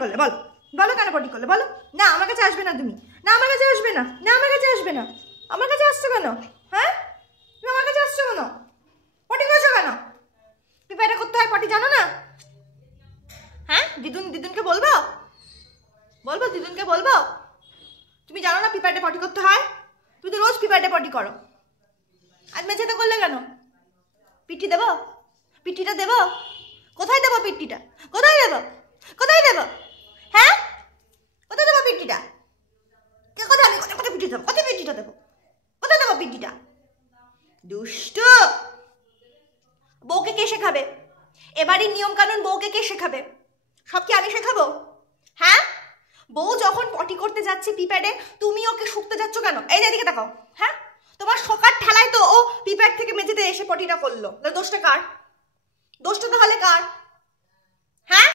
পটি করলে? বলো বলো কেন পটি করলে? বলো। না আমার কাছে আসবে না তুমি, না আমার কাছে আসবে না, না আমার কাছে আসবে না। আমার কাছে আসছো কেন? হ্যাঁ, তুমি আমার কাছে আসছো কেন? পটি করছো কেন? পিপাটা করতে হয় পটি জানো না? হ্যাঁ, দিদুনকে বলবো? বলবো দিদুনকে বলবো? তুমি জানো না পিপাটে পটি করতে হয়? তুমি তো রোজ পিপাটে পটি করো, আজ মেঝেতে করলে কেন? পিটি দেবো? পিটিটা দেবো? কোথায় দেবো পিটিটা? কোথায় দেবো? কোথায় দেবো? হ্যাঁ, কোথায় দেবো পিটিটা? কোথায় আমি কোথায় পিটি দেবো? কোথায় পিটিটা দেবো? কোথায় দেবো পিটিটা? দুষ্ট বউকে কে শেখাবে? এবারই নিয়ম কানুন বউকে কে শেখাবে? সব কি আমি শেখাবো? হ্যাঁ, বউ যখন পটি করতে যাচ্ছে পিপ্যাডে, তুমি ওকে শুকতে যাচ্ছ কেন? এই যে এদিকে দেখাও। হ্যাঁ, তোমার শোকার ঠেলায় তো ও পিপ্যাড থেকে মেঝেতে এসে পটিটা করলো, দোষটা কার? দোষটা তাহলে কার? হ্যাঁ।